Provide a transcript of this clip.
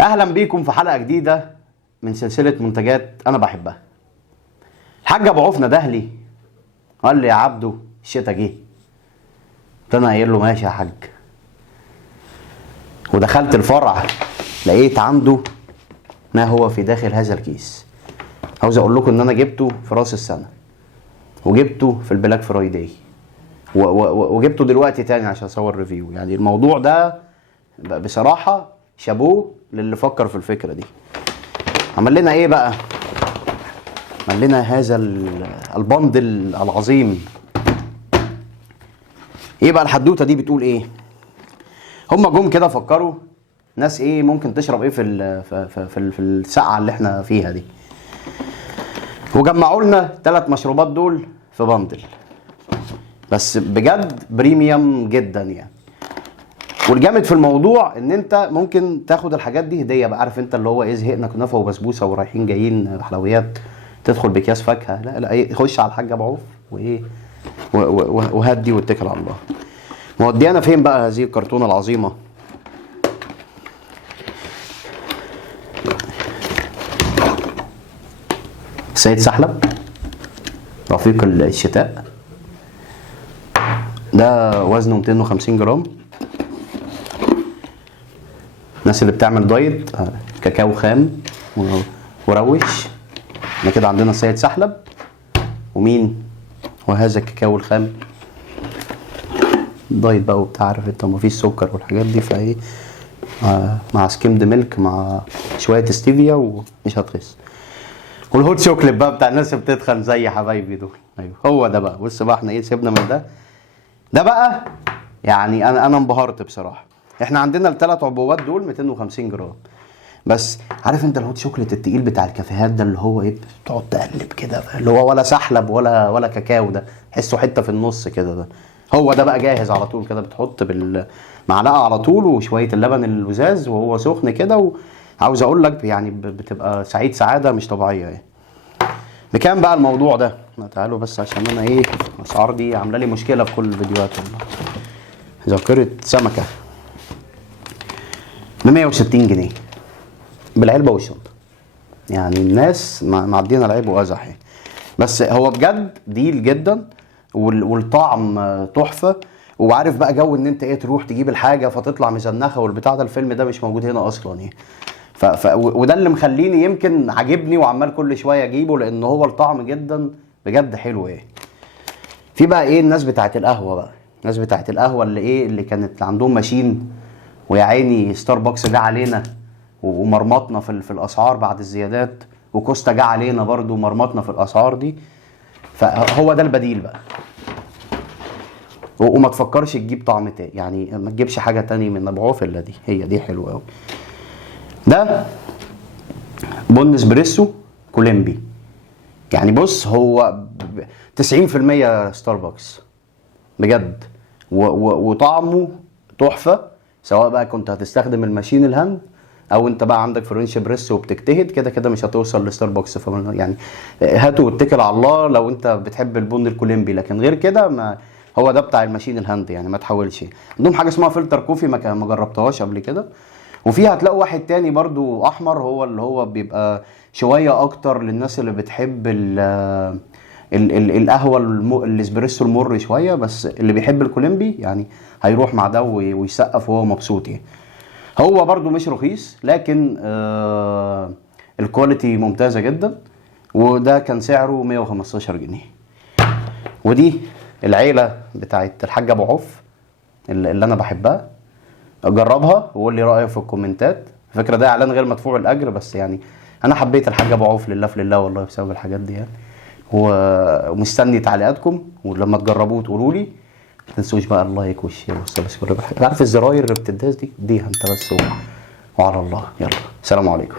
اهلا بيكم في حلقه جديده من سلسله منتجات انا بحبها. الحاج ابو عوف ندهلي قال لي يا عبدو الشتا جه. قلت انا قايل له ماشي يا حاج، ودخلت الفرع لقيت عنده ما هو في داخل هذا الكيس. عاوز اقول لكم ان انا جبته في راس السنه وجبته في البلاك فرايداي وجبته دلوقتي تاني عشان اصور ريفيو. يعني الموضوع ده بصراحه شابوه للي فكر في الفكره دي. عمل لنا ايه بقى؟ عمل لنا هذا البندل العظيم. ايه بقى الحدوته دي؟ بتقول ايه؟ هم جم كده فكروا ناس ايه ممكن تشرب ايه في السقعه اللي احنا فيها دي، وجمعوا لنا 3 مشروبات دول في بندل، بس بجد بريميوم جدا يعني. والجامد في الموضوع ان انت ممكن تاخد الحاجات دي هديه بقى. عارف انت اللي هو ايه، زهقنا كنافه وبسبوسه ورايحين جايين حلويات، تدخل باكياس فاكهه. لا لا، ايه، خش على الحاج ابو عوف وايه وهدي واتكل على الله. موديانا فين بقى هذه الكرتونه العظيمه؟ سيد سحلب رفيق الشتاء، ده وزنه 250 جرام. الناس اللي بتعمل دايت، كاكاو خام وروش. احنا كده عندنا سيد سحلب ومين وهذا الكاكاو الخام. دايت بقى وبتاع، عارف انت، مفيش سكر والحاجات دي، فايه مع سكيمد ميلك مع شويه ستيفيا ومش هتخس. والهوت شوكليت بقى بتاع الناس اللي بتتخن زي حبايبي دول. ايوه هو ده بقى. بص بقى احنا ايه، سيبنا من ده بقى. يعني انا انبهرت بصراحه. احنا عندنا ال3 عبوات دول 250 جرام بس. عارف انت الهوت شوكليت التقيل بتاع الكافيهات ده اللي هو ايه، بتقعد تقلب كده، اللي هو ولا سحلب ولا كاكاو، ده تحسه حته في النص كده. ده هو ده بقى جاهز على طول كده، بتحط بالمعلقه على طول وشويه اللبن اللزاز وهو سخن كده. وعاوز اقول لك يعني بتبقى سعيد سعاده مش طبيعيه يعني. بكام بقى الموضوع ده؟ تعالوا بس عشان انا ايه، الاسعار دي عامله لي مشكله في كل الفيديوهات والله. ذاكره سمكه ب 160 جنيه بالعلبه والشنطه. يعني الناس معدينا العيب وازح يعني. بس هو بجد ديل جدا، والطعم تحفه. وعارف بقى جو ان انت ايه، تروح تجيب الحاجه فتطلع مزنخه والبتاع ده. الفيلم ده مش موجود هنا اصلا يعني. وده اللي مخليني يمكن عاجبني وعمال كل شويه اجيبه، لان هو الطعم جدا بجد حلو ايه. في بقى ايه الناس بتاعت القهوه بقى، الناس بتاعت القهوه اللي ايه، اللي كانت عندهم ماشين، ويا عيني ستاربكس جه علينا ومرمطنا في الاسعار بعد الزيادات، وكوستا جه علينا برضو مرمطنا في الاسعار دي. فهو ده البديل بقى. وما تفكرش تجيب طعم تاني يعني، ما تجيبش حاجه تاني من ابو عوف الا دي، هي دي حلوه قوي. ده بن اسبريسو كولومبي. يعني بص، هو 90% ستاربكس بجد، وطعمه تحفه. سواء بقى كنت هتستخدم الماشين الهاند او انت بقى عندك فرنش بريس وبتجتهد، كده كده مش هتوصل لستاربكس. يعني هاتوا واتكل على الله لو انت بتحب البن الكولومبي، لكن غير كده ما هو ده بتاع الماشين الهاند يعني، ما تحاولش. عندهم حاجه اسمها فلتر كوفي، ما جربتهاش قبل كده. وفيها هتلاقوا واحد تاني برضو احمر، هو اللي هو بيبقى شويه اكتر للناس اللي بتحب القهوه الاسبريسو المر شويه. بس اللي بيحب الكولومبي يعني هيروح مع ده ويسقف وهو مبسوط يعني. هو برضو مش رخيص، لكن الكواليتي ممتازه جدا. وده كان سعره 115 جنيه. ودي العيله بتاعت الحاج ابو عوف اللي انا بحبها. جربها وقول لي رايك في الكومنتات. الفكره ده اعلان غير مدفوع الاجر، بس يعني انا حبيت الحاج ابو عوف لله في لله والله بسبب الحاجات دي يعني. ومستني تعليقاتكم، ولما تجربوه تقولوا لي. ما تنسوش بقى اللايك والشير والسبسكرايب. عارف الزراير اللي بتداس دي انت بس وعلى الله. يلا سلام عليكم.